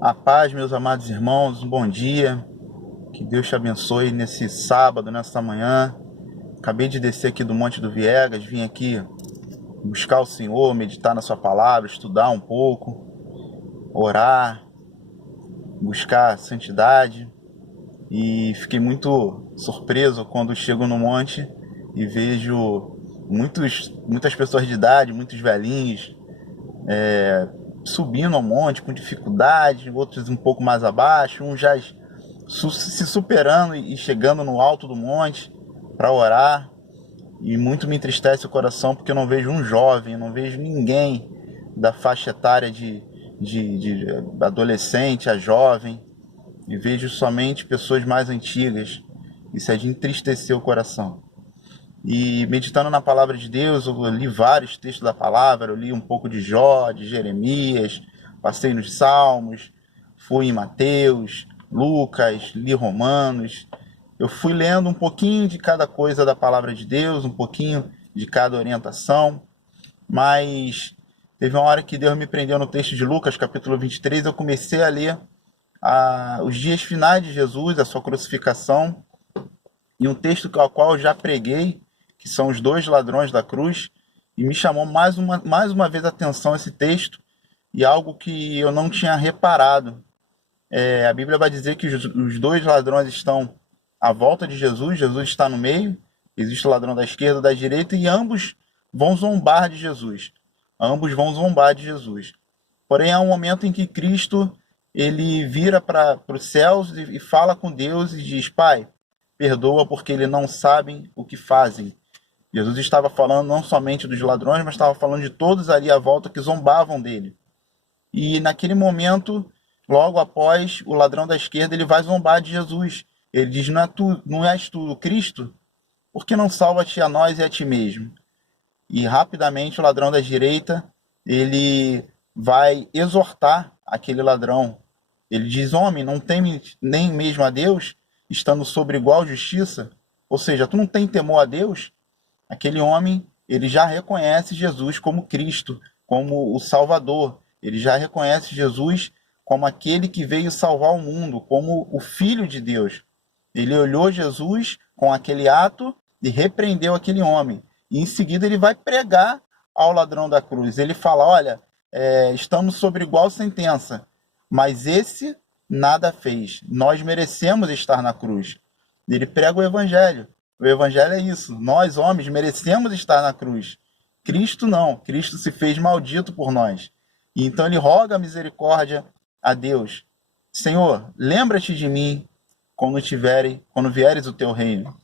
A paz, meus amados irmãos, um bom dia. Que Deus te abençoe nesse sábado, nessa manhã. Acabei de descer aqui do Monte do Viegas, vim aqui buscar o Senhor, meditar na sua palavra, estudar um pouco, orar, buscar santidade. E fiquei muito surpreso quando chego no monte e vejo muitas pessoas de idade, muitos velhinhos, subindo ao monte com dificuldade, outros um pouco mais abaixo, uns já se superando e chegando no alto do monte para orar. E muito me entristece o coração porque eu não vejo um jovem, eu não vejo ninguém da faixa etária de adolescente a jovem, e vejo somente pessoas mais antigas. Isso é de entristecer o coração. E meditando na palavra de Deus, eu li vários textos da palavra, eu li um pouco de Jó, de Jeremias, passei nos Salmos, fui em Mateus, Lucas, li Romanos. Eu fui lendo um pouquinho de cada coisa da palavra de Deus, um pouquinho de cada orientação, mas teve uma hora que Deus me prendeu no texto de Lucas, capítulo 23, eu comecei a ler os dias finais de Jesus, a sua crucificação, e um texto ao qual eu já preguei, que são os dois ladrões da cruz, e me chamou mais uma vez a atenção esse texto, e algo que eu não tinha reparado. A Bíblia vai dizer que os dois ladrões estão à volta de Jesus, Jesus está no meio, existe o ladrão da esquerda e da direita, e ambos vão zombar de Jesus. Ambos vão zombar de Jesus. Porém, há um momento em que Cristo ele vira para os céus e fala com Deus e diz: Pai, perdoa porque eles não sabem o que fazem. Jesus estava falando não somente dos ladrões, mas estava falando de todos ali à volta que zombavam dele. E naquele momento, logo após, o ladrão da esquerda ele vai zombar de Jesus. Ele diz: não és tu o Cristo? Por que não salva-te a nós e a ti mesmo? E rapidamente o ladrão da direita ele vai exortar aquele ladrão. Ele diz: homem, não teme nem mesmo a Deus, estando sobre igual justiça? Ou seja, tu não tem temor a Deus? Aquele homem, ele já reconhece Jesus como Cristo, como o Salvador. Ele já reconhece Jesus como aquele que veio salvar o mundo, como o Filho de Deus. Ele olhou Jesus com aquele ato e repreendeu aquele homem. E em seguida ele vai pregar ao ladrão da cruz. Ele fala: olha, estamos sobre igual sentença, mas esse nada fez. Nós merecemos estar na cruz. Ele prega o evangelho. O evangelho é isso. Nós, homens, merecemos estar na cruz. Cristo não. Cristo se fez maldito por nós. E então ele roga a misericórdia a Deus. Senhor, lembra-te de mim quando vieres o teu reino.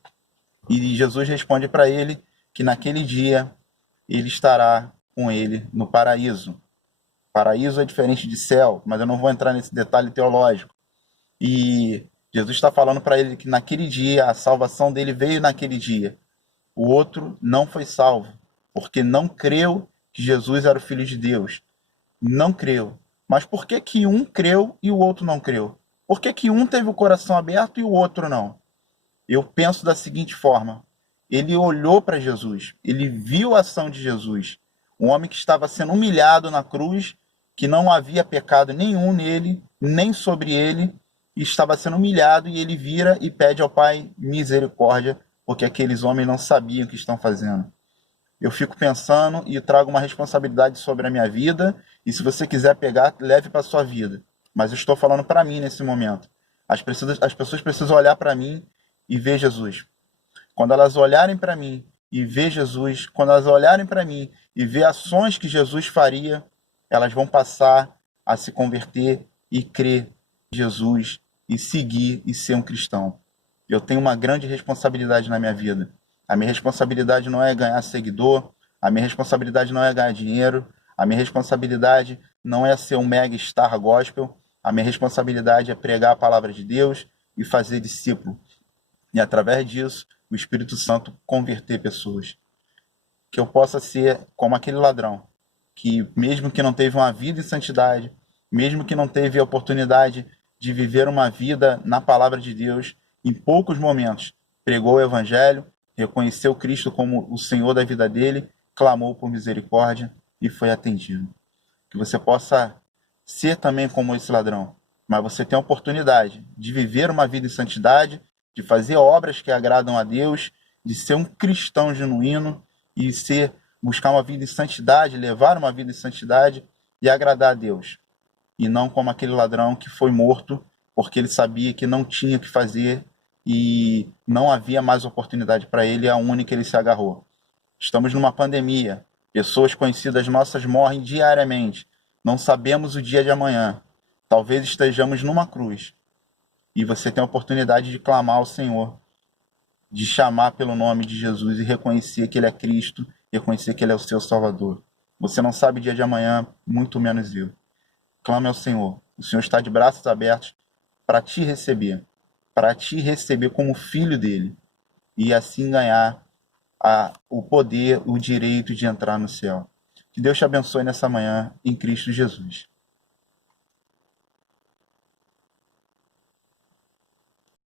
E Jesus responde para ele que naquele dia ele estará com ele no paraíso. Paraíso é diferente de céu, mas eu não vou entrar nesse detalhe teológico. E Jesus está falando para ele que naquele dia, a salvação dele veio naquele dia. O outro não foi salvo, porque não creu que Jesus era o Filho de Deus. Não creu. Mas por que que um creu e o outro não creu? Por que que um teve o coração aberto e o outro não? Eu penso da seguinte forma: ele olhou para Jesus, ele viu a ação de Jesus, um homem que estava sendo humilhado na cruz, que não havia pecado nenhum nele, nem sobre ele, e estava sendo humilhado, e ele vira e pede ao Pai misericórdia, porque aqueles homens não sabiam o que estão fazendo. Eu fico pensando e trago uma responsabilidade sobre a minha vida, e se você quiser pegar, leve para a sua vida. Mas eu estou falando para mim nesse momento. As pessoas precisam olhar para mim e ver Jesus. Quando elas olharem para mim e ver Jesus, quando elas olharem para mim e ver ações que Jesus faria, elas vão passar a se converter e crer em Jesus e seguir e ser um cristão. Eu tenho uma grande responsabilidade na minha vida. A minha responsabilidade não é ganhar seguidor, a minha responsabilidade não é ganhar dinheiro, a minha responsabilidade não é ser um mega star gospel, a minha responsabilidade é pregar a palavra de Deus e fazer discípulo. E através disso, o Espírito Santo converter pessoas. Que eu possa ser como aquele ladrão, que mesmo que não teve uma vida em santidade, mesmo que não teve a oportunidade de viver uma vida na palavra de Deus, em poucos momentos pregou o evangelho, reconheceu Cristo como o Senhor da vida dele, clamou por misericórdia e foi atendido. Que você possa ser também como esse ladrão, mas você tem a oportunidade de viver uma vida em santidade, de fazer obras que agradam a Deus, de ser um cristão genuíno e buscar uma vida em santidade, levar uma vida em santidade e agradar a Deus. E não como aquele ladrão que foi morto porque ele sabia que não tinha o que fazer e não havia mais oportunidade para ele, a única que ele se agarrou. Estamos numa pandemia, pessoas conhecidas nossas morrem diariamente, não sabemos o dia de amanhã. Talvez estejamos numa cruz e você tem a oportunidade de clamar ao Senhor, de chamar pelo nome de Jesus e reconhecer que Ele é Cristo, reconhecer que Ele é o seu Salvador. Você não sabe o dia de amanhã, muito menos eu. Clame ao Senhor. O Senhor está de braços abertos para te receber como filho dele e assim ganhar o poder, o direito de entrar no céu. Que Deus te abençoe nessa manhã em Cristo Jesus.